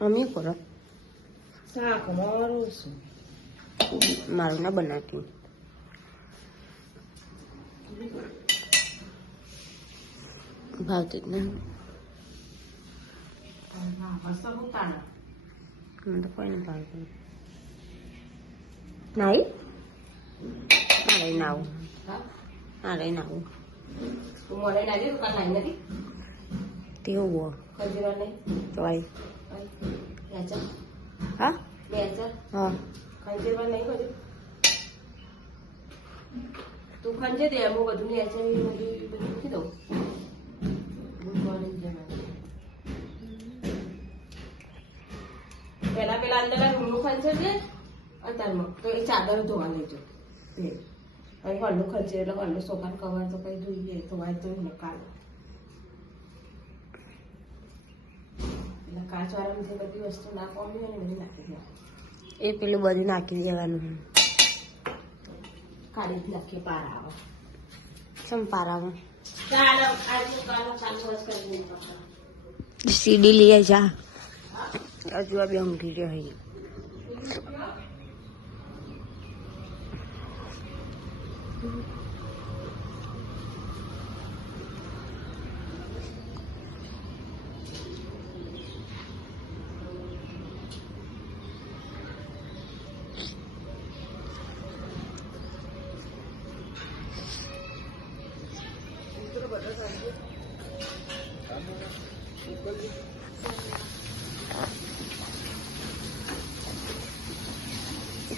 Mummy કરો શાક મારું છું મારું ના બનાવતી ભાવતી જ નહીં મને તો કોઈ નહીં ભાવતું નહીં ના લઈને આવું ના લઈને આવું મને લાગે દુકાન લાવી નથી તેવું ખજૂરા નહીં ચોય યાચા હા યાચા હા ખજૂરા નહીં ખજૂર તું ખંજે દે હું બધું ને યાચા બધું મૂકી દઉં પેલા અંદર રૂમનું ખંજે છે અંતરમાં તો એ ચાદર ધોવા લેજો અને હળનું ખંજે એટલે હળનું સોફાનું કવર તો કઈ ધોઈએ તો વાય તો ને કાલે એટલે કાચવાળામાં જે બધી વસ્તુ ના કોમી હોય ને બધી નાખી દે એ પેલું બધું નાખી દેવાનું કાઢી જ નાખીએ પારા આવે ચમ પારામાં ચાલો આજે કાલો વર્ષ કરી સીડી લઈ જા હજુ આ બે ઊંઘી રહ્યો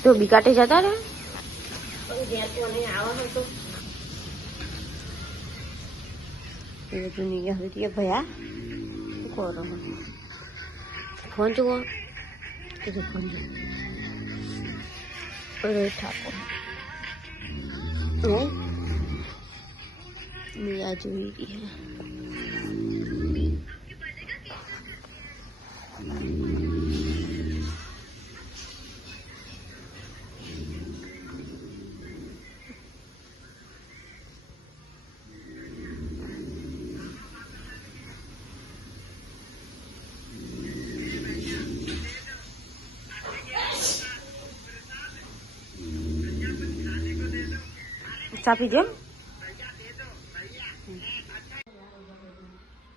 તો બિકાટે જતા ને ભયા કરો ફોન જુઓ ફોન જુઓ ઠાકો મિયા જોઈ રહી સાપી જેમ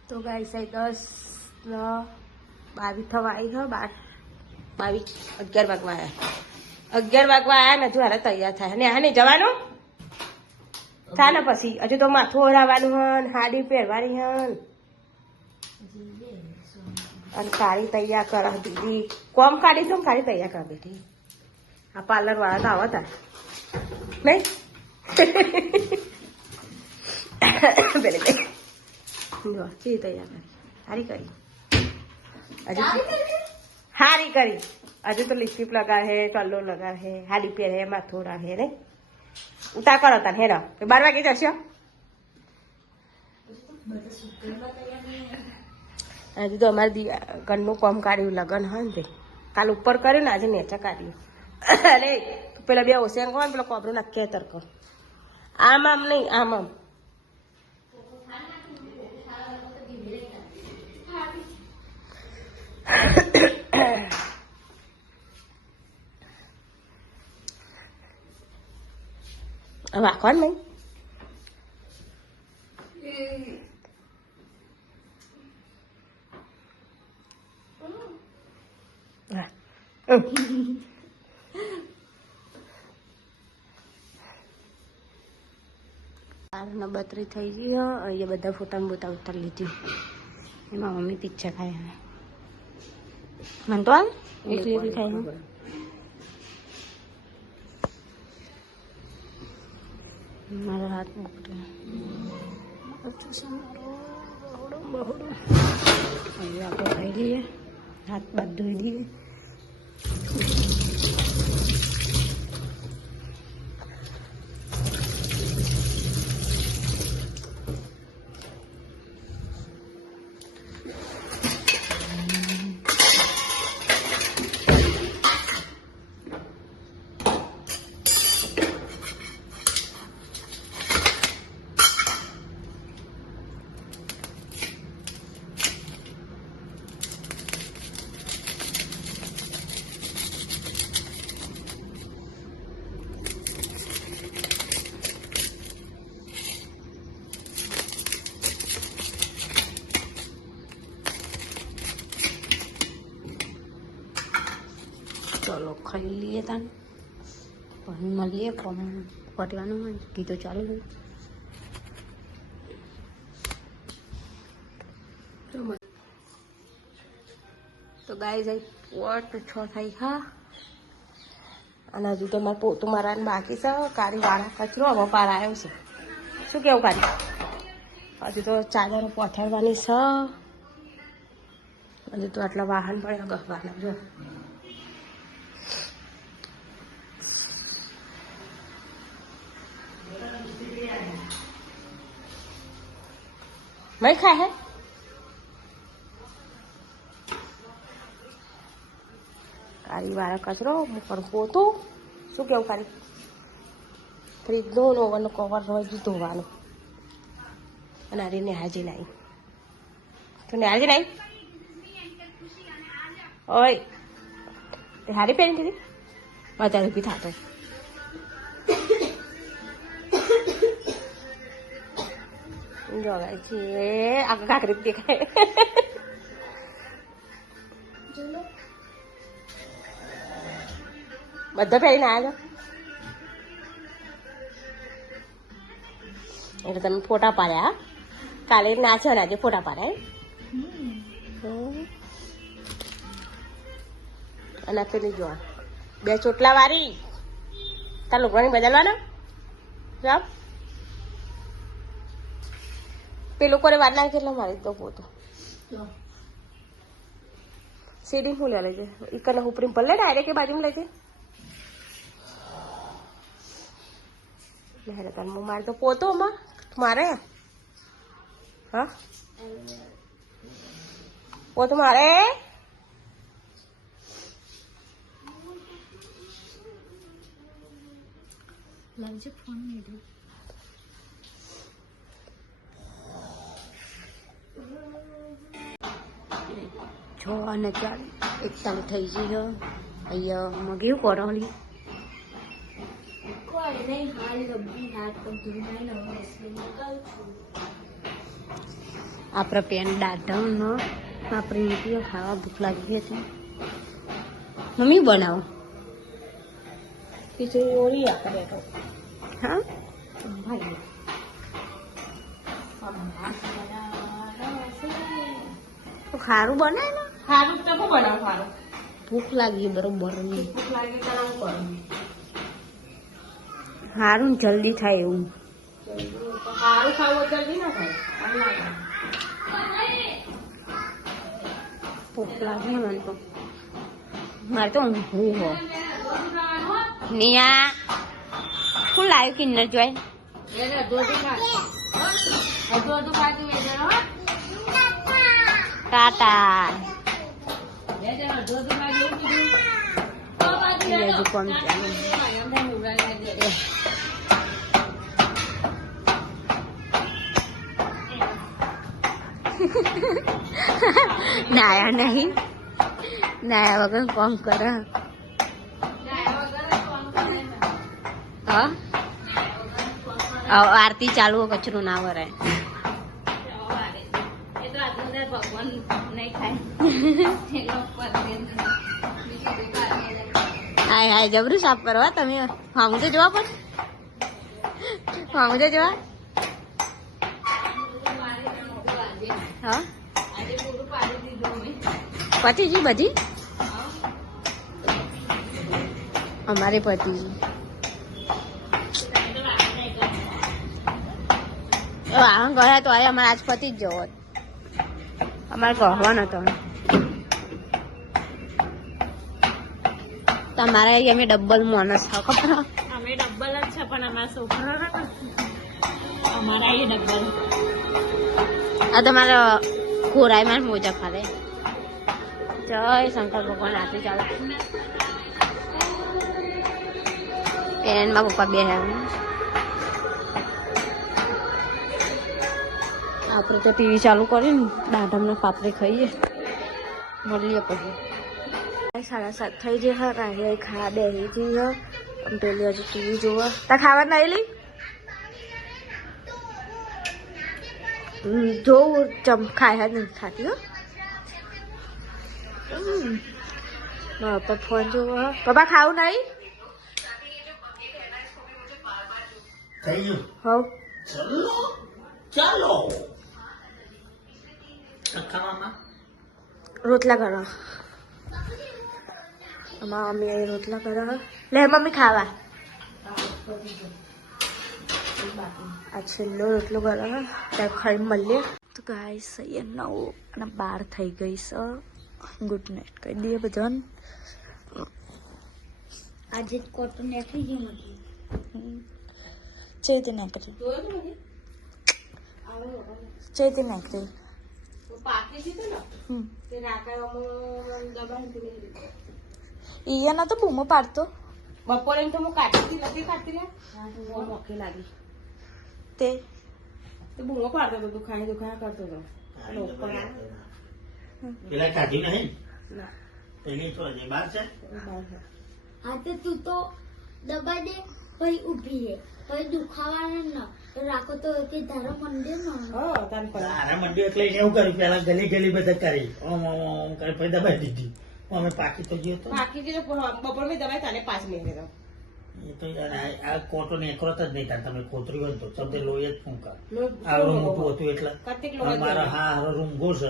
તો ગાય સાઈ 10:22 થવા આવી હો 22 11 વાગવા આવ્યા 11 વાગવા આવ્યા ને હજુ હારે તૈયાર થાય ને હા નહીં જવાનું થાય ને પછી હજુ તો માથું ઓરાવાનું હન હાડી પહેરવાની હન અને કાળી તૈયાર કર દીદી કોમ કાઢી દઉં કાળી તૈયાર કર બેઠી આ પાર્લર વાળા તો આવતા નહીં પેલે ચી તૈયાર કરી સારી કરી હારી કરી હજુ તો લિપસ્ટિક લગા હે કલ્લો લગા હે હાડી પહેરે માથું રાખે ને ઉતાર કરો તાર હેરા 12 વાગે જશો હજુ તો અમારે ઘરનું કામ કાઢ્યું લગન હા ને કાલ ઉપર કર્યું ને આજે નેચા કાઢ્યું અરે પેલા બે ઓશિયાંગ હોય ને પેલો કોબરો નાખીએ તરકો આમ આમ નહીં આમ આમ રાખવા નહીં બત્રી થઈ ગઈ અહીંયા બધા ફોટા બોટા ઉતારી લીધી એમાં મમ્મી પિક્ચર ખાય મને તો એકલી એકલી ખાય મારો હાથ મોકલે આપણે ખાઈ લઈએ હાથ બાદ ધોઈ દઈએ ખાઈ લઈએ તાન પછી મળીએ કોમ પટવાનું હોય ગીતો ચાલુ હોય તો ગાય જાય પોટ 6 થાય હા અને હજુ તો મારે પોતું મારવાનું બાકી છે કારી વાળા કચરો હવે પાર આવ્યો છે શું કેવું કારી હજુ તો ચાદર પહોંચાડવાની છે હજુ તો આટલા વાહન પડ્યા ગહવાના જો મેં ખાય હે કારી વાળા કચરો પણ પોતું શું કેવું કારી ફ્રીજનું ઓવનનું કવર હોય ધોવાનું અને અરે નેહાજી નાઈ તો નેહાજી નાઈ ઓય તે હારી પહેરી દીધી વધારે ઊભી થતો જોગાય છે આગળ કાકરી દેખાય બધા પહેરીને આવ્યા એટલે તમે ફોટા પાડ્યા કાલે નાચ્યો ને આજે ફોટા પાડ્યા અને પેલી જોવા 2 ચોટલા વાળી તાર લોકોની બદલવાના રામ પેલું કરે વાર લાગે એટલે મારી તો પોતો સીડી હું લે લેજે ઈકને ઉપરી પલ્લે ડાયરેક્ટ એ બાજુમાં લેજે લે તાર હું મારે તો પોતો માં મારે હા પોતો મારે લાવજે ફોન નહીં જો અને ચાલ એકદમ થઈ ગઈ અહીંયા મગ્યું કોરોલી આપણે પેન દાઢનો આપણે નીકળ્યો ખાવા ભૂખ લાગી હતી મમ્મી બનાવો ખીચડી ઓળી આપણે હા તો ખારું બનાવે ને ખારું તો શું બનાવ ખારું ભૂખ લાગી બરોબર ભૂખ લાગી તો હું કરું સારું જલ્દી થાય એવું સારું ખાવું જલ્દી ના થાય ભૂખ લાગે મને તો મારે તો ઊંઘવું હો નિયા શું લાવ્યું કિન્નર જોઈ ટાટા હજુ કોમ ચાલુ નાયા નહીં નાયા વગર કોમ કરે હા આરતી ચાલુ કચરું ના ભરાય હાય હાય જબરું સાફ કરવા તમે સમજો જોવા પણ સમજો જોવા હા પતિજી બધી અમારે પતિજી વાહન ગયા તો અમારે આજ પતિ જ જવો અમારે કહેવાનો હતો તમારે અમે ડબલ માણસ છો ખબર અમે ડબલ જ છે પણ અમારા છોકરો અમારા એ ડબલ આ તમારા ખોરાઈમાં મોજા ફાલે જય શંકર ભગવાન આરતી ચાલો પેનમાં પપ્પા બે આપણે તો ટીવી ચાલુ કરીને દાઢમને પાપડી ખાઈએ મળીએ પછી 7:30 થઈ જશે રાહી ખા બેસી જઈએ પેલી હજુ ટીવી જોવા તા ખાવા નહીં લી જોઉં ખાય જ નથી ખાતી હો બાપા ફોન જોવો પપ્પા ખાવું નહીં થઈ ગયું હવ ચાલો ખાવામાં રોટલા કરો અમારા મમ્મી અહીં રોટલા કરો લે મમ્મી ખાવા આ છેલ્લો રોટલો કરો ત્યાં ખાઈ મળીએ તો ગાય સહી 9:12 થઈ ગઈ છે ગુડ નાઇટ કહી દઈએ બધાને આજે કોટન નાખી ગઈ નથી ચેતી નાખી ચેતી નાખી પાકી દીધું ને તે રાકામાં દબાણ ઈયાનો તો બૂમો પાડતો બપોરે તો હું કાઢતી નથી કાઢતી લે બહુ મોકી લાગી તે બૂમો પાડતો હતો દુખાય કરતો હતો અને ઉપર પેલા કાઢી નહીં ના એની તો હજી બહાર છે હા તો તું તો દબાઈ દે પછી ઊભી રહે પછી દુખાવાનું ન રાખો તો કે ધારો મંદિર ન હા તાન પર તારા મંડી એટલે એવું કર્યું પેલા ગલી ગલી બધા કરી ઓમ કરી પછી દબાઈ દીધી અમે પાકી તો ગયો તો બાકી જે બપોર મેં દવાઈ તાને 5 મિનિટ રહ્યો એ તો યાર આ કોટો નેકરો જ નહીં થાય તમે કોતરી હોય તો શબ્દ લોહી જ ફૂંકા લોહી આવડું મોટું હતું એટલે કાર્તિક લોહી મારા હા હારો રૂમ ગોસ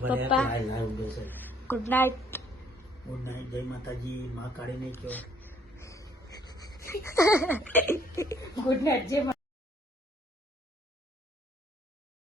પપ્પા. ગુડ નાઇટ ગુડ નાઇટ જય માતાજી માં કાઢી નહીં કયો ગુડ નાઇટ જે